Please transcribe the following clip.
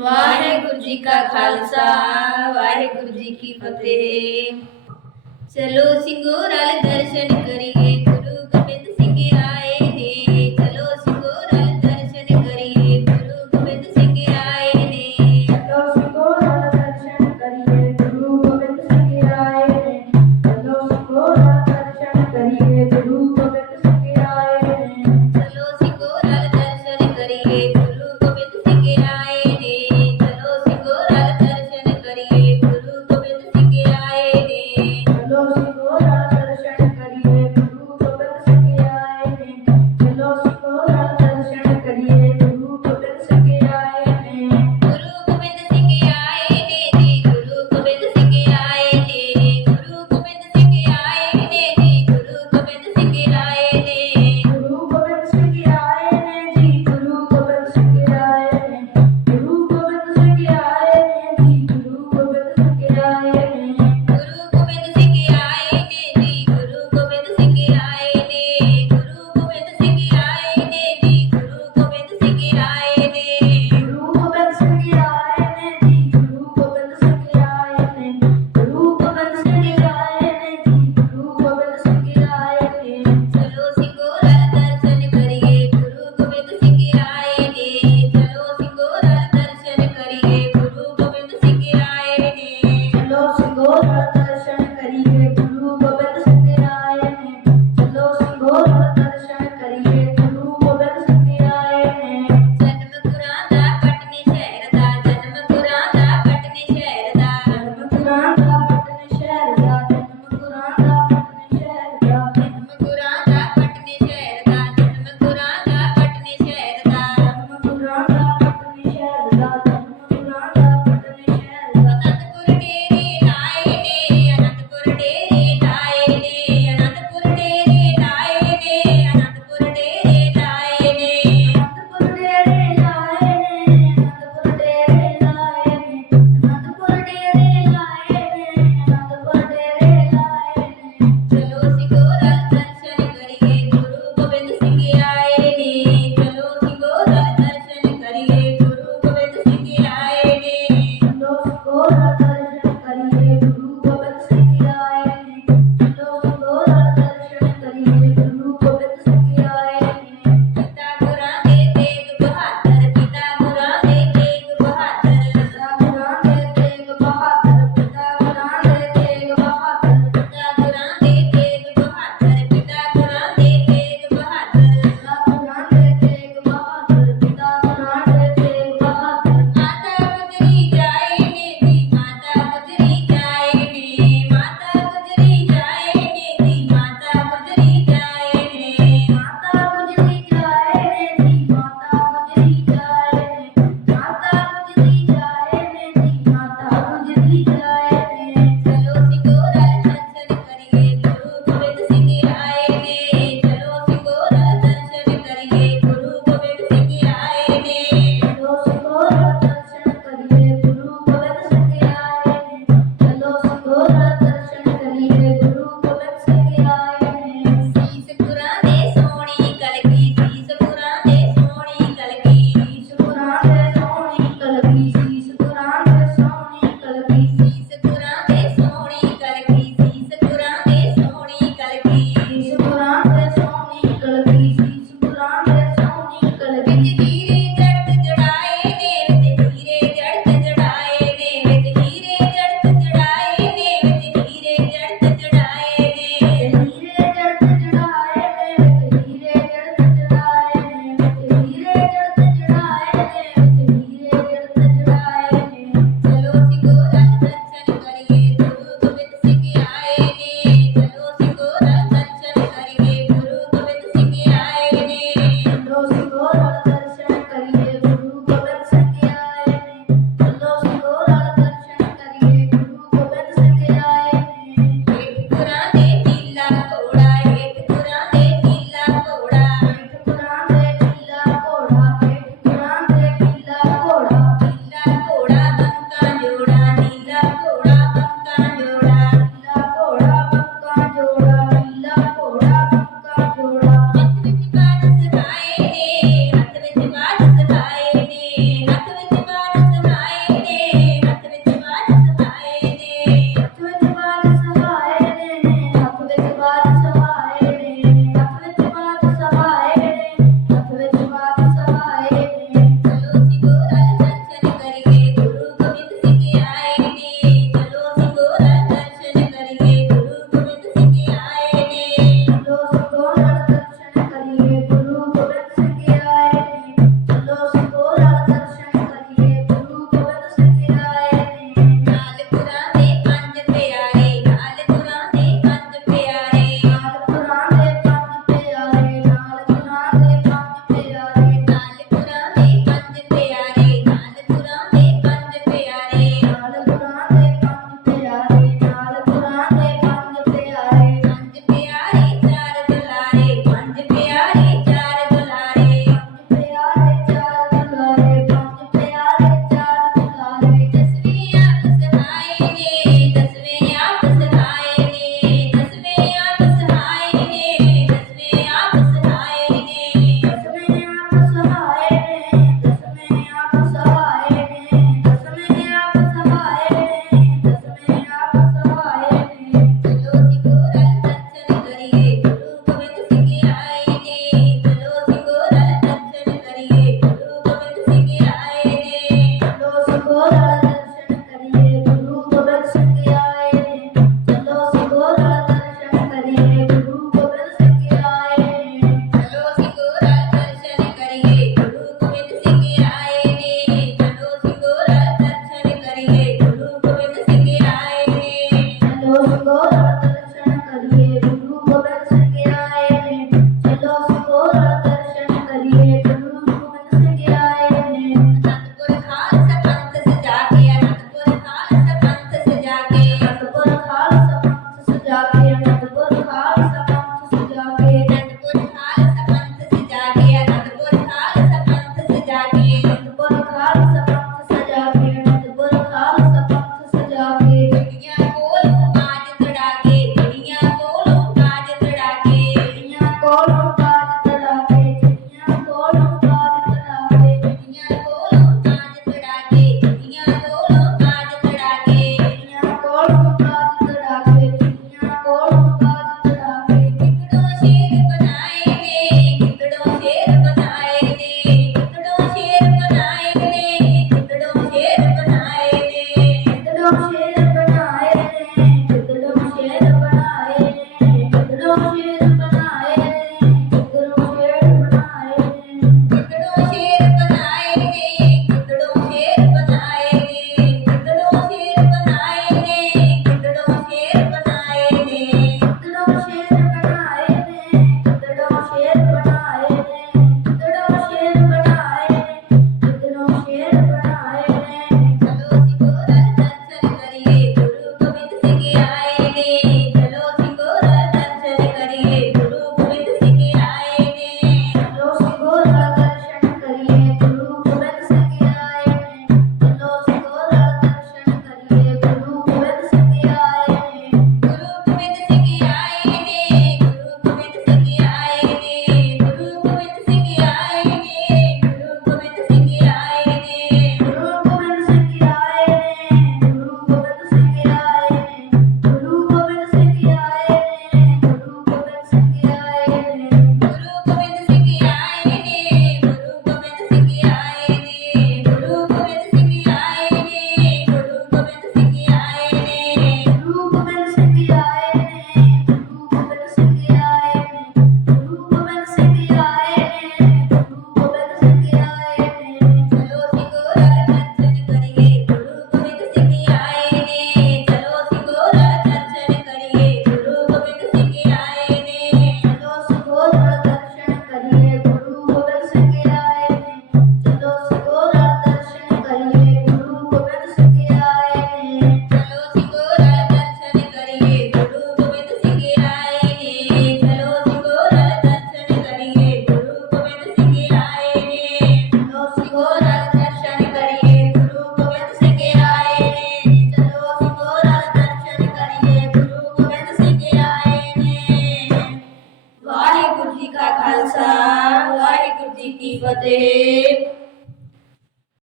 ਵਾਹਿਗੁਰੂ ਜੀ ਕਾ ਖਾਲਸਾ ਵਾਹਿਗੁਰੂ ਜੀ ਕੀ ਫਤਿਹ। ਚਲੋ ਸਿੰਘੋ ਰਲ ਦਰਸ਼ਨ ਕਰੀਏ।